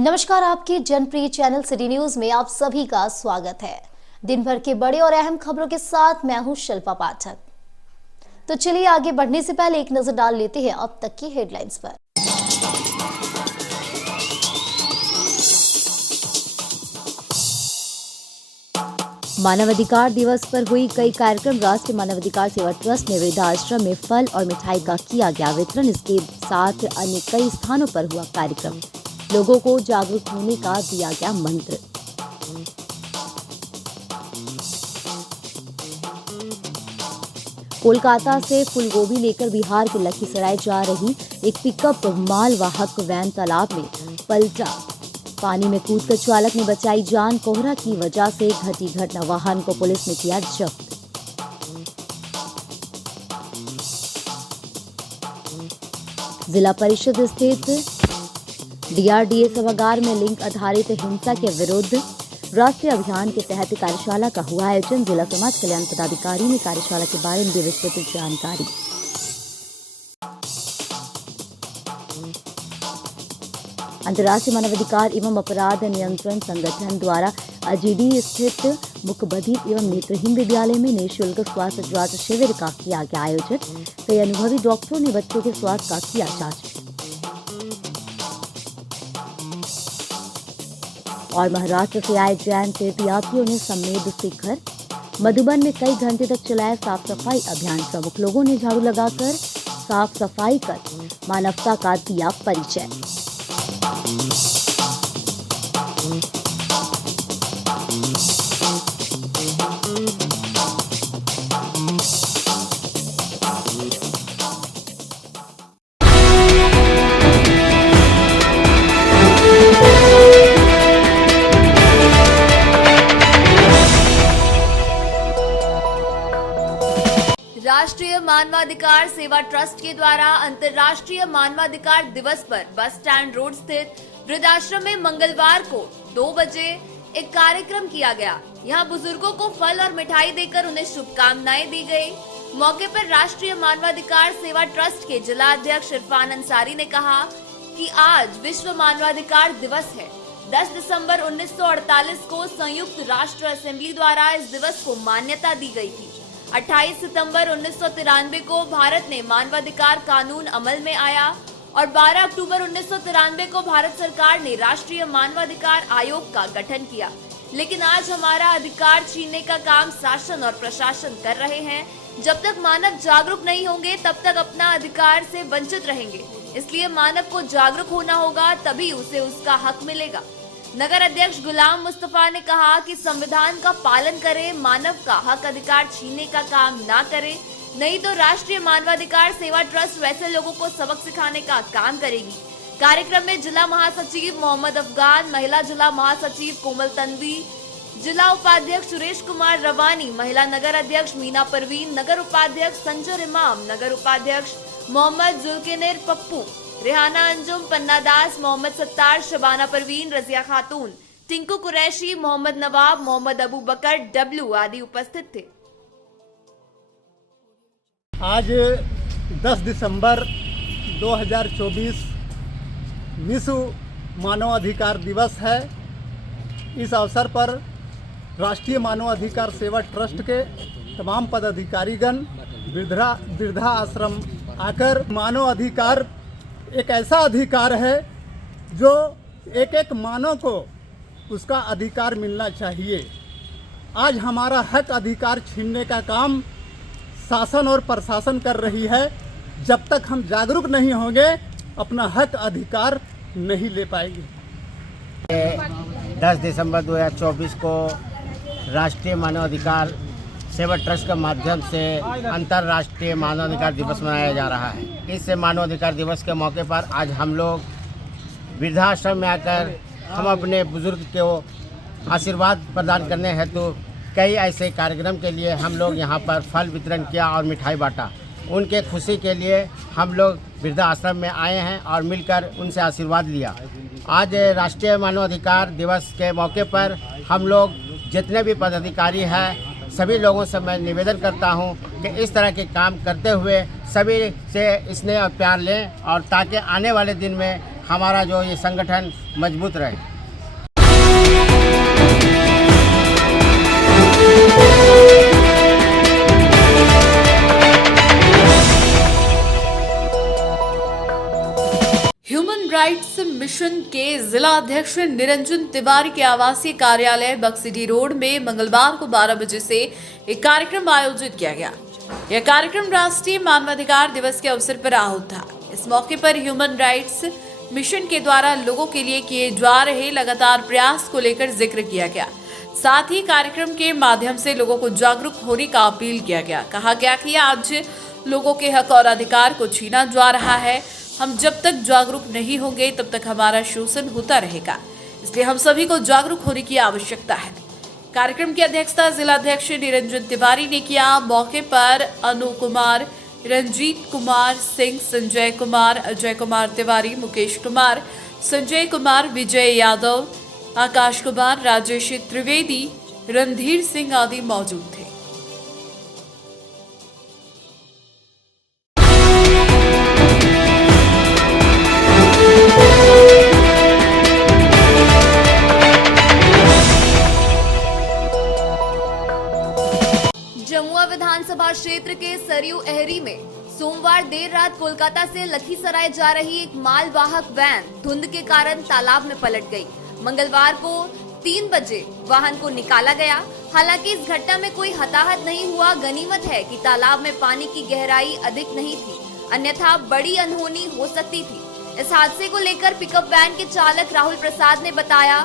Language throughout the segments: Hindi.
नमस्कार, आपके जनप्रिय चैनल सिटी न्यूज में आप सभी का स्वागत है। दिन भर के बड़े और अहम खबरों के साथ मैं हूं शिल्पा पाठक। तो चलिए आगे बढ़ने से पहले एक नजर डाल लेते हैं अब तक की हेडलाइंस पर। मानवाधिकार दिवस पर हुई कई कार्यक्रम। राष्ट्रीय मानवाधिकार सेवा ट्रस्ट ने वृद्धाश्रम में फल और मिठाई का किया गया वितरण। इसके साथ अन्य कई स्थानों पर हुआ कार्यक्रम। लोगों को जागरूक होने का दिया गया मंत्र। कोलकाता से फूलगोभी लेकर बिहार के लखीसराय जा रही एक पिकअप मालवाहक वैन तालाब में पलटा। पानी में कूदकर चालक ने बचाई जान। कोहरा की वजह से घटी घटना। वाहन को पुलिस ने किया जब्त। जिला परिषद स्थित डीआरडीए सभागार में लिंग आधारित हिंसा के विरुद्ध राष्ट्रीय अभियान के तहत कार्यशाला का हुआ आयोजन। जिला समाज कल्याण पदाधिकारी ने कार्यशाला के बारे में दी विस्तृत जानकारी। अंतर्राष्ट्रीय मानवाधिकार एवं अपराध नियंत्रण संगठन द्वारा अजीडी स्थित मुकबधिर एवं नेत्रहीन विद्यालय में निःशुल्क स्वास्थ्य जांच शिविर का किया गया आयोजन। कई अनुभवी डॉक्टरों ने बच्चों के स्वास्थ्य का किया जांच। और महाराष्ट्र से आए जैन तीर्थयात्रियों ने समेध शिखर मधुबन में कई घंटे तक चलाया साफ सफाई अभियान। प्रमुख लोगों ने झाड़ू लगाकर साफ सफाई कर मानवता का दिया परिचय। राष्ट्रीय मानवाधिकार सेवा ट्रस्ट के द्वारा अंतर्राष्ट्रीय मानवाधिकार दिवस पर बस स्टैंड रोड स्थित वृद्धाश्रम में मंगलवार को 2 बजे एक कार्यक्रम किया गया। यहां बुजुर्गों को फल और मिठाई देकर उन्हें शुभकामनाएं दी गई। मौके पर राष्ट्रीय मानवाधिकार सेवा ट्रस्ट के जिला अध्यक्ष इरफान अंसारी ने कहा कि आज विश्व मानवाधिकार दिवस है। 10 दिसंबर 1948 को संयुक्त राष्ट्र असेंबली द्वारा इस दिवस को मान्यता दी गई थी। 28 सितंबर 1993 को भारत ने मानवाधिकार कानून अमल में आया और 12 अक्टूबर 1993 को भारत सरकार ने राष्ट्रीय मानवाधिकार आयोग का गठन किया। लेकिन आज हमारा अधिकार छीनने का काम शासन और प्रशासन कर रहे हैं। जब तक मानव जागरूक नहीं होंगे तब तक अपना अधिकार से वंचित रहेंगे। इसलिए मानव को जागरूक होना होगा, तभी उसे उसका हक मिलेगा। नगर अध्यक्ष गुलाम मुस्तफा ने कहा कि संविधान का पालन करें, मानव का हक अधिकार छीनने का काम ना करें, नहीं तो राष्ट्रीय मानवाधिकार सेवा ट्रस्ट वैसे लोगों को सबक सिखाने का काम करेगी। कार्यक्रम में जिला महासचिव मोहम्मद अफगान, महिला जिला महासचिव कोमल तन्वी, जिला उपाध्यक्ष सुरेश कुमार रवानी, महिला नगर अध्यक्ष मीना परवीन, नगर उपाध्यक्ष संजर इमाम, नगर उपाध्यक्ष मोहम्मद जुल्केनेर पप्पू, रेहाना अंजुम, पन्ना दास, मोहम्मद सत्तार, शबाना परवीन, रजिया खातून, टिंकू कुरैशी, मोहम्मद नवाब, मोहम्मद अबू बकर, डब्लू आदि उपस्थित थे। आज 10 दिसंबर 2024 विश्व मानवाधिकार दिवस है। इस अवसर पर राष्ट्रीय मानवाधिकार सेवा ट्रस्ट के तमाम पदाधिकारीगण वृद्धा आश्रम आकर मानवाधिकार एक ऐसा अधिकार है जो एक मानव को उसका अधिकार मिलना चाहिए। आज हमारा हक अधिकार छीनने का काम शासन और प्रशासन कर रही है। जब तक हम जागरूक नहीं होंगे अपना हक अधिकार नहीं ले पाएंगे। 10 दिसंबर 2024 को राष्ट्रीय मानवाधिकार सेवा ट्रस्ट के माध्यम से अंतर्राष्ट्रीय मानवाधिकार दिवस मनाया जा रहा है। इस मानवाधिकार दिवस के मौके पर आज हम लोग वृद्धाश्रम में आकर हम अपने बुजुर्ग को आशीर्वाद प्रदान करने हेतु कई ऐसे कार्यक्रम के लिए हम लोग यहाँ पर फल वितरण किया और मिठाई बांटा। उनके खुशी के लिए हम लोग वृद्धाश्रम में आए हैं और मिलकर उनसे आशीर्वाद लिया। आज राष्ट्रीय मानवाधिकार दिवस के मौके पर हम लोग जितने भी पदाधिकारी हैं सभी लोगों से मैं निवेदन करता हूं कि इस तरह के काम करते हुए सभी से स्नेह और प्यार लें और ताकि आने वाले दिन में हमारा जो ये संगठन मजबूत रहे। ह्यूमन राइट्स मिशन के जिला अध्यक्ष निरंजन तिवारी के आवासीय कार्यालय बक्सिटी रोड में मंगलवार को 12 बजे से एक कार्यक्रम आयोजित किया गया। यह कार्यक्रम राष्ट्रीय मानवाधिकार दिवस के अवसर पर आहूत था। इस मौके पर ह्यूमन राइट्स मिशन के द्वारा लोगों के लिए किए जा रहे लगातार प्रयास को लेकर जिक्र किया गया। साथ ही कार्यक्रम के माध्यम से लोगों को जागरूक होने का अपील किया गया। कहा गया कि आज लोगों के हक और अधिकार को छीना जा रहा है। हम जब तक जागरूक नहीं होंगे तब तक हमारा शोषण होता रहेगा, इसलिए हम सभी को जागरूक होने की आवश्यकता है। कार्यक्रम की अध्यक्षता जिला अध्यक्ष निरंजन तिवारी ने किया। मौके पर अनु कुमार, रंजीत कुमार सिंह, संजय कुमार, अजय कुमार तिवारी, मुकेश कुमार, संजय कुमार, विजय यादव, आकाश कुमार, राजेश त्रिवेदी, रणधीर सिंह आदि मौजूद थे। जमुआ विधानसभा क्षेत्र के सरयू अहरी में सोमवार देर रात कोलकाता से लखीसराय जा रही एक मालवाहक वैन धुंध के कारण तालाब में पलट गई। मंगलवार को 3 बजे वाहन को निकाला गया। हालांकि इस घटना में कोई हताहत नहीं हुआ। गनीमत है कि तालाब में पानी की गहराई अधिक नहीं थी, अन्यथा बड़ी अनहोनी हो सकती थी। इस हादसे को लेकर पिकअप वैन के चालक राहुल प्रसाद ने बताया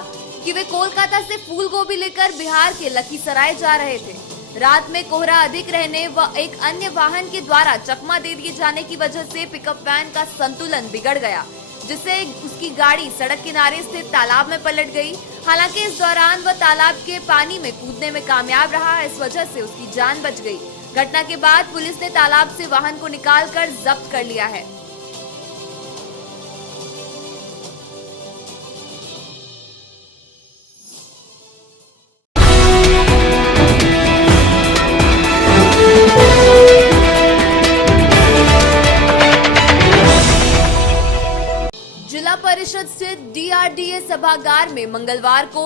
कि वे कोलकाता से फूल गोभी लेकर बिहार के लखीसराय जा रहे थे। रात में कोहरा अधिक रहने व एक अन्य वाहन के द्वारा चकमा दे दिए जाने की वजह से पिकअप वैन का संतुलन बिगड़ गया, जिससे उसकी गाड़ी सड़क किनारे स्थित तालाब में पलट गई। हालांकि इस दौरान वह तालाब के पानी में कूदने में कामयाब रहा। इस वजह से उसकी जान बच गई। घटना के बाद पुलिस ने तालाब से वाहन को निकालकर जब्त कर लिया है। जिला परिषद स्थित DRDA सभागार में मंगलवार को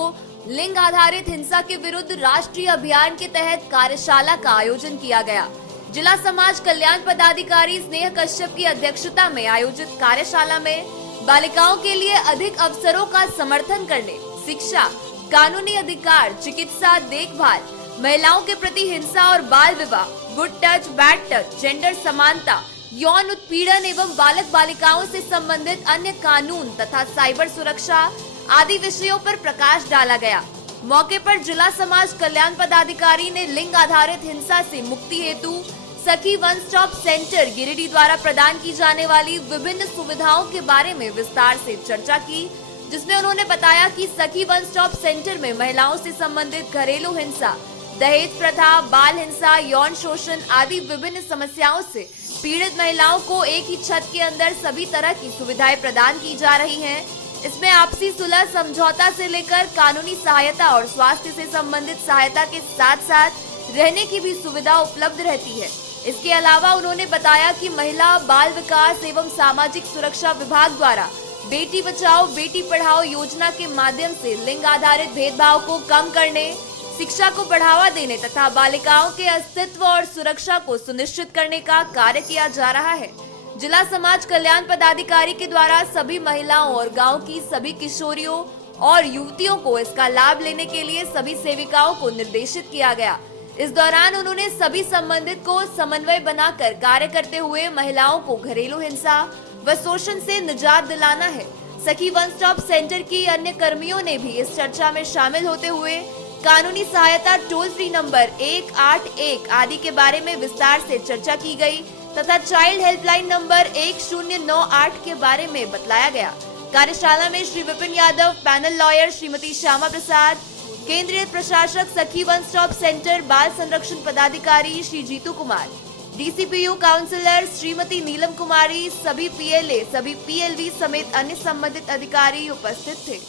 लिंग आधारित हिंसा के विरुद्ध राष्ट्रीय अभियान के तहत कार्यशाला का आयोजन किया गया। जिला समाज कल्याण पदाधिकारी स्नेह कश्यप की अध्यक्षता में आयोजित कार्यशाला में बालिकाओं के लिए अधिक अवसरों का समर्थन करने, शिक्षा, कानूनी अधिकार, चिकित्सा देखभाल, महिलाओं के प्रति हिंसा और बाल विवाह, good touch, bad touch, gender समानता, यौन उत्पीड़न एवं बालक बालिकाओं से संबंधित अन्य कानून तथा साइबर सुरक्षा आदि विषयों पर प्रकाश डाला गया। मौके पर जिला समाज कल्याण पदाधिकारी ने लिंग आधारित हिंसा से मुक्ति हेतु सखी वन स्टॉप सेंटर गिरिडीह द्वारा प्रदान की जाने वाली विभिन्न सुविधाओं के बारे में विस्तार से चर्चा की, जिसमें उन्होंने बताया कि सखी वन स्टॉप सेंटर में महिलाओं से संबंधित घरेलू हिंसा, दहेज प्रथा, बाल हिंसा, यौन शोषण आदि विभिन्न समस्याओं से पीड़ित महिलाओं को एक ही छत के अंदर सभी तरह की सुविधाएं प्रदान की जा रही हैं। इसमें आपसी सुलह समझौता से लेकर कानूनी सहायता और स्वास्थ्य से संबंधित सहायता के साथ साथ रहने की भी सुविधा उपलब्ध रहती है। इसके अलावा उन्होंने बताया कि महिला बाल विकास एवं सामाजिक सुरक्षा विभाग द्वारा बेटी बचाओ बेटी पढ़ाओ योजना के माध्यम से लिंग आधारित भेदभाव को कम करने, शिक्षा को बढ़ावा देने तथा बालिकाओं के अस्तित्व और सुरक्षा को सुनिश्चित करने का कार्य किया जा रहा है। जिला समाज कल्याण पदाधिकारी के द्वारा सभी महिलाओं और गांव की सभी किशोरियों और युवतियों को इसका लाभ लेने के लिए सभी सेविकाओं को निर्देशित किया गया। इस दौरान उन्होंने सभी संबंधित को समन्वय बनाकर कार्य करते हुए महिलाओं को घरेलू हिंसा व शोषण से निजात दिलाना है। सखी वन स्टॉप सेंटर की अन्य कर्मियों ने भी इस चर्चा में शामिल होते हुए कानूनी सहायता टोल फ्री नंबर 181 आदि के बारे में विस्तार से चर्चा की गई तथा चाइल्ड हेल्पलाइन नंबर 1098 के बारे में बतलाया गया। कार्यशाला में श्री विपिन यादव, पैनल लॉयर श्रीमती श्यामा प्रसाद, केंद्रीय प्रशासक सखी वन स्टॉप सेंटर बाल संरक्षण पदाधिकारी श्री जीतू कुमार, DCPU काउंसिलर श्रीमती नीलम कुमारी, सभी PLA, सभी PLV समेत अन्य संबंधित अधिकारी उपस्थित थे।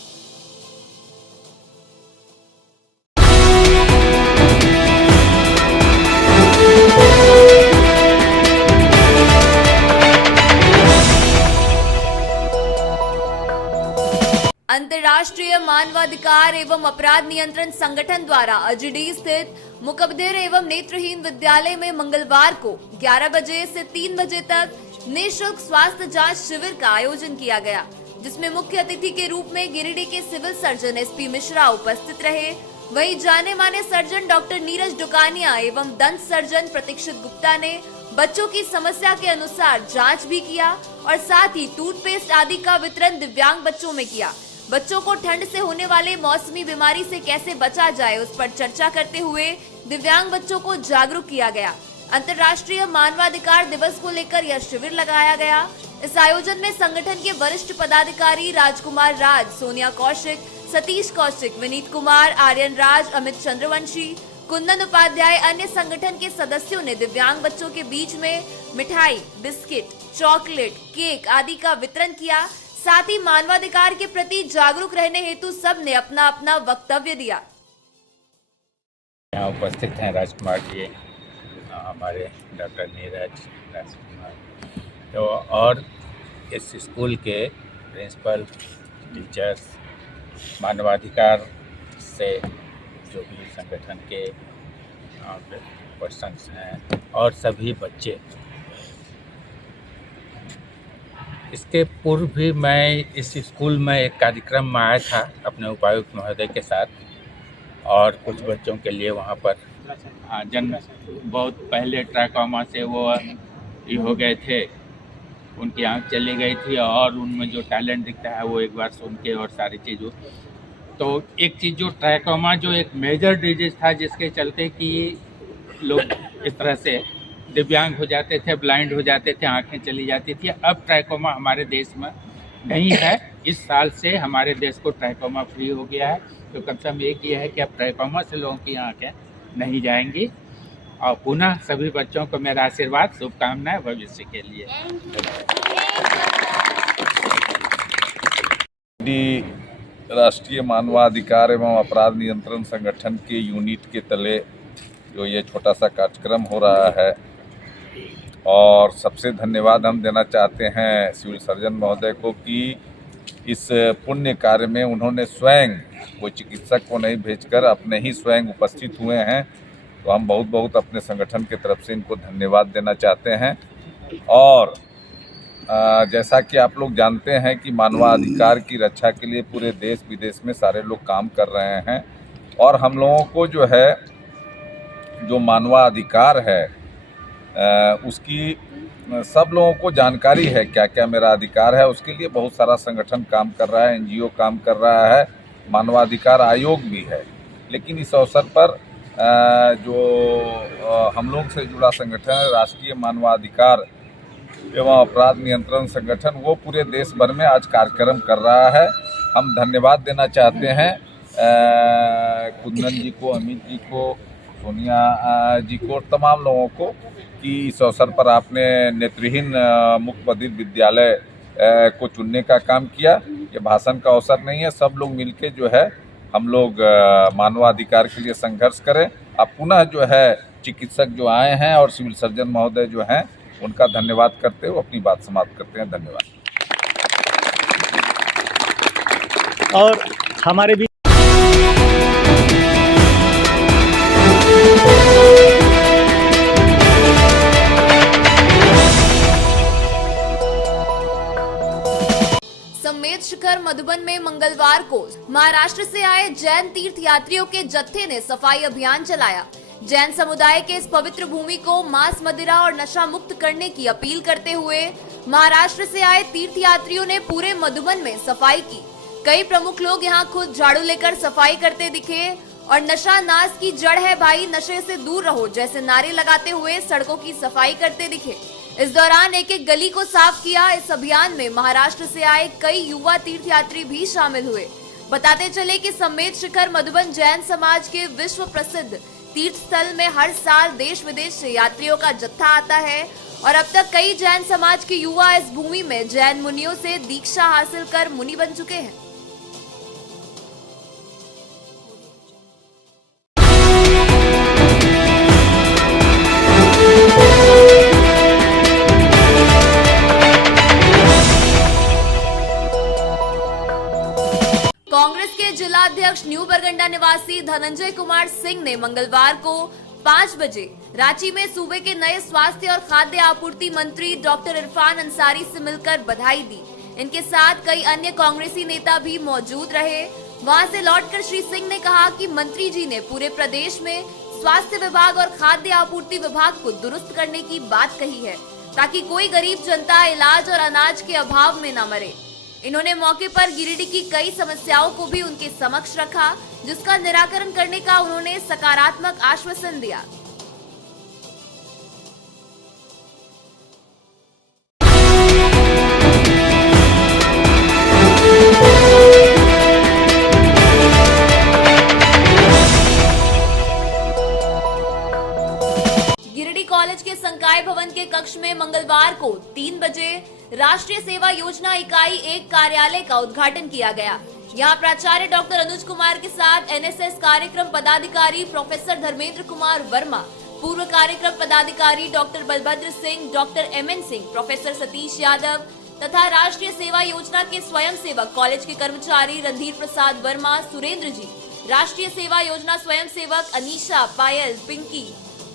अंतर्राष्ट्रीय मानवाधिकार एवं अपराध नियंत्रण संगठन द्वारा अजीडी स्थित मुकबधिर एवं नेत्रहीन विद्यालय में मंगलवार को 11 बजे से 3 बजे तक निःशुल्क स्वास्थ्य जांच शिविर का आयोजन किया गया, जिसमें मुख्य अतिथि के रूप में गिरिडीह के सिविल सर्जन एसपी मिश्रा उपस्थित रहे। वहीं जाने माने सर्जन डॉक्टर नीरज डुकानिया एवं दंत सर्जन प्रतीक्षित गुप्ता ने बच्चों की समस्या के अनुसार जांच भी किया और साथ ही टूथपेस्ट आदि का वितरण दिव्यांग बच्चों में किया। बच्चों को ठंड से होने वाले मौसमी बीमारी से कैसे बचा जाए उस पर चर्चा करते हुए दिव्यांग बच्चों को जागरूक किया गया। अंतर्राष्ट्रीय मानवाधिकार दिवस को लेकर यह शिविर लगाया गया। इस आयोजन में संगठन के वरिष्ठ पदाधिकारी राजकुमार राज, सोनिया कौशिक, सतीश कौशिक, विनीत कुमार, आर्यन राज, अमित चंद्रवंशी, कुंदन उपाध्याय, अन्य संगठन के सदस्यों ने दिव्यांग बच्चों के बीच में मिठाई, बिस्किट, चॉकलेट, केक आदि का वितरण किया। साथ ही मानवाधिकार के प्रति जागरूक रहने हेतु सब ने अपना अपना वक्तव्य दिया। यहाँ उपस्थित हैं राजकुमार जी, हमारे डॉक्टर नीरज राजकुमार, तो और इस स्कूल के प्रिंसिपल, टीचर्स, मानवाधिकार से जो भी संगठन के पर्सन्स हैं और सभी बच्चे। इसके पूर्व भी मैं इस स्कूल में एक कार्यक्रम में आया था अपने उपायुक्त महोदय के साथ, और कुछ बच्चों के लिए वहाँ पर जन्म बहुत पहले ट्राकोमा से वो ये हो गए थे, उनकी आँख चली गई थी और उनमें जो टैलेंट दिखता है वो एक बार सुन के और सारी चीज़ों, तो एक चीज़ जो ट्राकोमा जो एक मेजर डिजीज था जिसके चलते कि लोग इस तरह से दिव्यांग हो जाते थे, ब्लाइंड हो जाते थे, आंखें चली जाती थी। अब ट्राकोमा हमारे देश में नहीं है। इस साल से हमारे देश को ट्राकोमा फ्री हो गया है, तो कम से कम एक ये है कि अब ट्राकोमा से लोगों की आंखें नहीं जाएंगी। और पुनः सभी बच्चों को मेरा आशीर्वाद, शुभकामनाएं भविष्य के लिए। राष्ट्रीय मानवाधिकार एवं अपराध नियंत्रण संगठन के यूनिट के तले जो ये छोटा सा कार्यक्रम हो रहा है, और सबसे धन्यवाद हम देना चाहते हैं सिविल सर्जन महोदय को कि इस पुण्य कार्य में उन्होंने स्वयं, कोई चिकित्सक को नहीं भेजकर अपने ही स्वयं उपस्थित हुए हैं। तो हम बहुत बहुत अपने संगठन की तरफ से इनको धन्यवाद देना चाहते हैं। और जैसा कि आप लोग जानते हैं कि मानवाधिकार की रक्षा के लिए पूरे देश विदेश में सारे लोग काम कर रहे हैं, और हम लोगों को जो है जो मानवाधिकार है उसकी सब लोगों को जानकारी है, क्या क्या मेरा अधिकार है। उसके लिए बहुत सारा संगठन काम कर रहा है, एनजीओ काम कर रहा है, मानवाधिकार आयोग भी है। लेकिन इस अवसर पर जो हम लोग से जुड़ा संगठन है राष्ट्रीय मानवाधिकार एवं अपराध नियंत्रण संगठन, वो पूरे देश भर में आज कार्यक्रम कर रहा है। हम धन्यवाद देना चाहते हैं कुंदन जी को, अमित जी को, सोनिया जी को और तमाम लोगों को कि इस अवसर पर आपने नेत्रहीन मुकबधिर विद्यालय को चुनने का काम किया। ये भाषण का अवसर नहीं है, सब लोग मिलके जो है हम लोग मानवाधिकार के लिए संघर्ष करें। अब पुनः जो है चिकित्सक जो आए हैं और सिविल सर्जन महोदय जो हैं उनका धन्यवाद करते हुए अपनी बात समाप्त करते हैं। धन्यवाद। और हमारे भी समेत शिखर मधुबन में मंगलवार को महाराष्ट्र से आए जैन तीर्थ यात्रियों के जत्थे ने सफाई अभियान चलाया। जैन समुदाय के इस पवित्र भूमि को मांस, मदिरा और नशा मुक्त करने की अपील करते हुए महाराष्ट्र से आए तीर्थ यात्रियों ने पूरे मधुबन में सफाई की। कई प्रमुख लोग यहां खुद झाड़ू लेकर सफाई करते दिखे और नशा नाश की जड़ है भाई, नशे से दूर रहो जैसे नारे लगाते हुए सड़कों की सफाई करते दिखे। इस दौरान एक एक गली को साफ किया। इस अभियान में महाराष्ट्र से आए कई युवा तीर्थयात्री भी शामिल हुए। बताते चले कि समेत शिखर मधुबन जैन समाज के विश्व प्रसिद्ध तीर्थ स्थल में हर साल देश विदेश से यात्रियों का जत्था आता है और अब तक कई जैन समाज के युवा इस भूमि में जैन मुनियों से दीक्षा हासिल कर मुनि बन चुके हैं। कांग्रेस अध्यक्ष न्यू बरगंडा निवासी धनंजय कुमार सिंह ने मंगलवार को 5 बजे रांची में सूबे के नए स्वास्थ्य और खाद्य आपूर्ति मंत्री डॉक्टर इरफान अंसारी से मिलकर बधाई दी। इनके साथ कई अन्य कांग्रेसी नेता भी मौजूद रहे। वहां से लौटकर श्री सिंह ने कहा कि मंत्री जी ने पूरे प्रदेश में स्वास्थ्य विभाग और खाद्य आपूर्ति विभाग को दुरुस्त करने की बात कही है, ताकि कोई गरीब जनता इलाज और अनाज के अभाव में न मरे। इन्होंने मौके पर गिरिडीह की कई समस्याओं को भी उनके समक्ष रखा, जिसका निराकरण करने का उन्होंने सकारात्मक आश्वासन दिया। गिरिडीह कॉलेज के संकाय भवन के कक्ष में मंगलवार को 3 बजे राष्ट्रीय सेवा योजना इकाई 1 कार्यालय का उद्घाटन किया गया। यहाँ प्राचार्य डॉक्टर अनुज कुमार के साथ एनएसएस कार्यक्रम पदाधिकारी प्रोफेसर धर्मेंद्र कुमार वर्मा, पूर्व कार्यक्रम पदाधिकारी doctor Balbhadra Singh, doctor MN Singh, professor Satish Yadav तथा राष्ट्रीय सेवा योजना के स्वयंसेवक कॉलेज के कर्मचारी रणधीर प्रसाद वर्मा, सुरेंद्र जी, राष्ट्रीय सेवा योजना स्वयंसेवक अनीशा, पायल, पिंकी,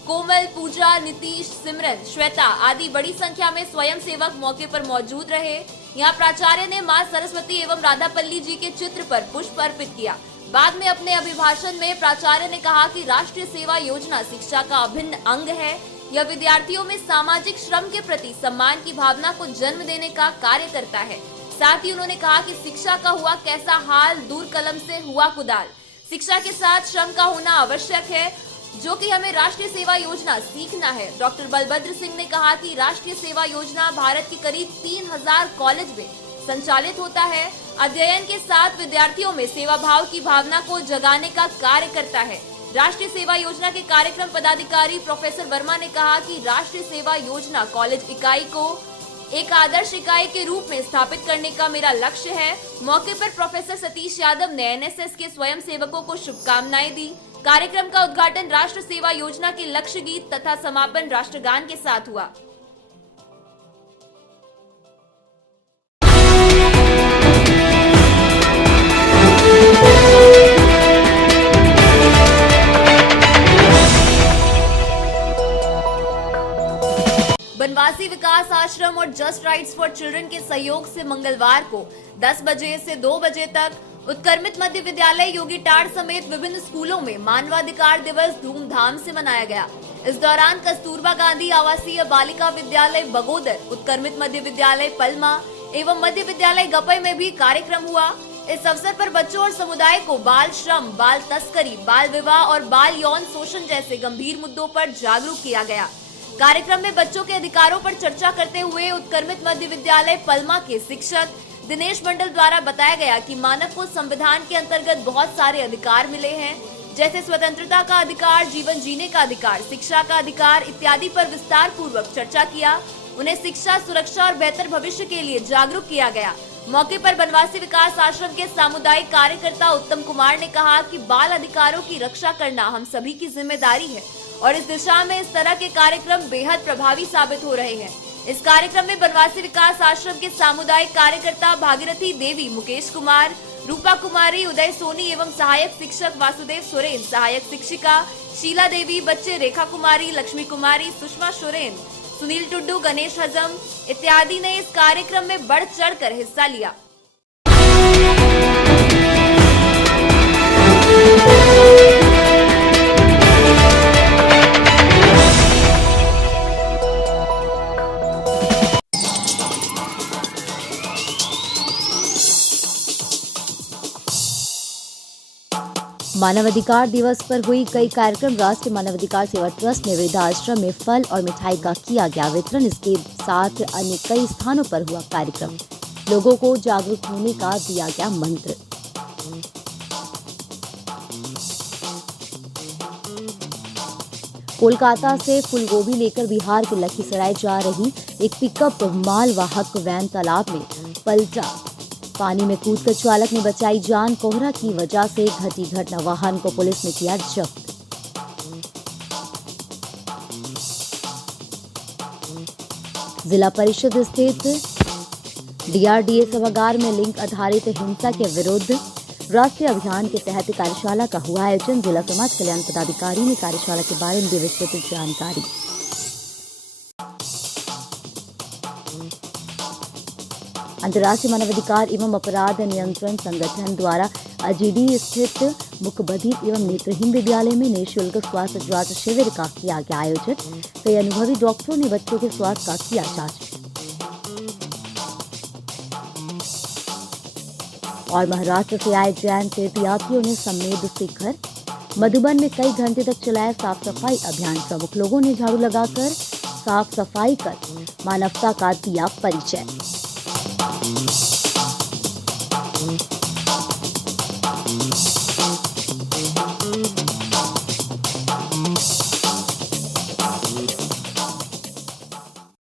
कोमल, पूजा, नीतीश, सिमरन, श्वेता आदि बड़ी संख्या में स्वयंसेवक मौके पर मौजूद रहे। यहाँ प्राचार्य ने मां सरस्वती एवं राधापल्ली जी के चित्र पर पुष्प अर्पित किया। बाद में अपने अभिभाषण में प्राचार्य ने कहा कि राष्ट्रीय सेवा योजना शिक्षा का अभिन्न अंग है। यह विद्यार्थियों में सामाजिक श्रम के प्रति सम्मान की भावना को जन्म देने का कार्य करता है। साथ ही उन्होंने कहा कि शिक्षा का हुआ कैसा हाल, दूर कलम से हुआ कुदाल। शिक्षा के साथ श्रम का होना आवश्यक है, जो कि हमें राष्ट्रीय सेवा योजना सीखना है। डॉक्टर बलभद्र सिंह ने कहा कि राष्ट्रीय सेवा योजना भारत की करीब 3000 कॉलेज में संचालित होता है। अध्ययन के साथ विद्यार्थियों में सेवा भाव की भावना को जगाने का कार्य करता है। राष्ट्रीय सेवा योजना के कार्यक्रम पदाधिकारी प्रोफेसर वर्मा ने कहा कि राष्ट्रीय सेवा योजना कॉलेज इकाई को एक आदर्श इकाई के रूप में स्थापित करने का मेरा लक्ष्य है। मौके पर प्रोफेसर सतीश यादव ने एनएसएस के स्वयं सेवकों को शुभकामनाएं दी। कार्यक्रम का उद्घाटन राष्ट्र सेवा योजना के लक्ष्य गीत तथा समापन राष्ट्रगान के साथ हुआ। बनवासी विकास आश्रम और जस्ट राइट्स फॉर चिल्ड्रन के सहयोग से मंगलवार को 10 बजे से 2 बजे तक उत्कर्मित मध्य विद्यालय योगीटाड़ समेत विभिन्न स्कूलों में मानवाधिकार दिवस धूमधाम से मनाया गया। इस दौरान कस्तूरबा गांधी आवासीय बालिका विद्यालय बगोदर, उत्कर्मित मध्य विद्यालय पलमा एवं मध्य विद्यालय गपई में भी कार्यक्रम हुआ। इस अवसर पर बच्चों और समुदाय को बाल श्रम, बाल तस्करी, बाल विवाह और बाल यौन शोषण जैसे गंभीर मुद्दों पर जागरूक किया गया। कार्यक्रम में बच्चों के अधिकारों पर चर्चा करते हुए उत्कर्मित मध्य विद्यालय पलमा के शिक्षक दिनेश मंडल द्वारा बताया गया कि मानव को संविधान के अंतर्गत बहुत सारे अधिकार मिले हैं, जैसे स्वतंत्रता का अधिकार, जीवन जीने का अधिकार, शिक्षा का अधिकार इत्यादि पर विस्तार पूर्वक चर्चा किया। उन्हें शिक्षा, सुरक्षा और बेहतर भविष्य के लिए जागरूक किया गया। मौके पर बनवासी विकास आश्रम के सामुदायिक कार्यकर्ता उत्तम कुमार ने कहा कि बाल अधिकारों की रक्षा करना हम सभी की जिम्मेदारी है और इस दिशा में इस तरह के कार्यक्रम बेहद प्रभावी साबित हो रहे हैं। इस कार्यक्रम में बनवासी विकास आश्रम के सामुदायिक कार्यकर्ता भागीरथी देवी, मुकेश कुमार, रूपा कुमारी, उदय सोनी एवं सहायक शिक्षक वासुदेव सोरेन, सहायक शिक्षिका शीला देवी, बच्चे रेखा कुमारी, लक्ष्मी कुमारी, सुषमा सोरेन, सुनील टुड्डू, गणेश हजम इत्यादि ने इस कार्यक्रम में बढ़ चढ़कर हिस्सा लिया। मानवाधिकार दिवस पर हुई कई कार्यक्रम। राष्ट्रीय मानवाधिकार सेवा ट्रस्ट ने वृद्धाश्रम में फल और मिठाई का किया गया वितरण। इसके साथ अन्य कई स्थानों पर हुआ कार्यक्रम। लोगों को जागरूक होने का दिया गया मंत्र। कोलकाता से फूलगोभी लेकर बिहार के लखीसराय जा रही एक पिकअप मालवाहक वैन तालाब में पलटा। पानी में कूदकर चालक ने बचाई जान। कोहरा की वजह से घटी घटना। वाहन को पुलिस ने किया जब्त। जिला परिषद स्थित डीआरडीए सभागार में लिंग आधारित हिंसा के विरुद्ध राष्ट्रीय अभियान के तहत कार्यशाला का हुआ आयोजन। जिला समाज कल्याण पदाधिकारी ने कार्यशाला के बारे में दी विस्तृत जानकारी। अंतर्राष्ट्रीय मानवाधिकार एवं अपराध नियंत्रण संगठन द्वारा अजीडी स्थित मुख्य बधिर एवं नेत्रहीन विद्यालय में निःशुल्क स्वास्थ्य जांच शिविर का किया गया आयोजित। कई अनुभवी डॉक्टरों ने बच्चों के स्वास्थ्य का किया जांच और महाराष्ट्र से आए जैन तीर्थयात्रियों ने समेध शिखर मधुबन में कई घंटे तक चलाया साफ सफाई अभियान। प्रमुख लोगों ने झाड़ू लगाकर साफ सफाई कर मानवता का दिया परिचय।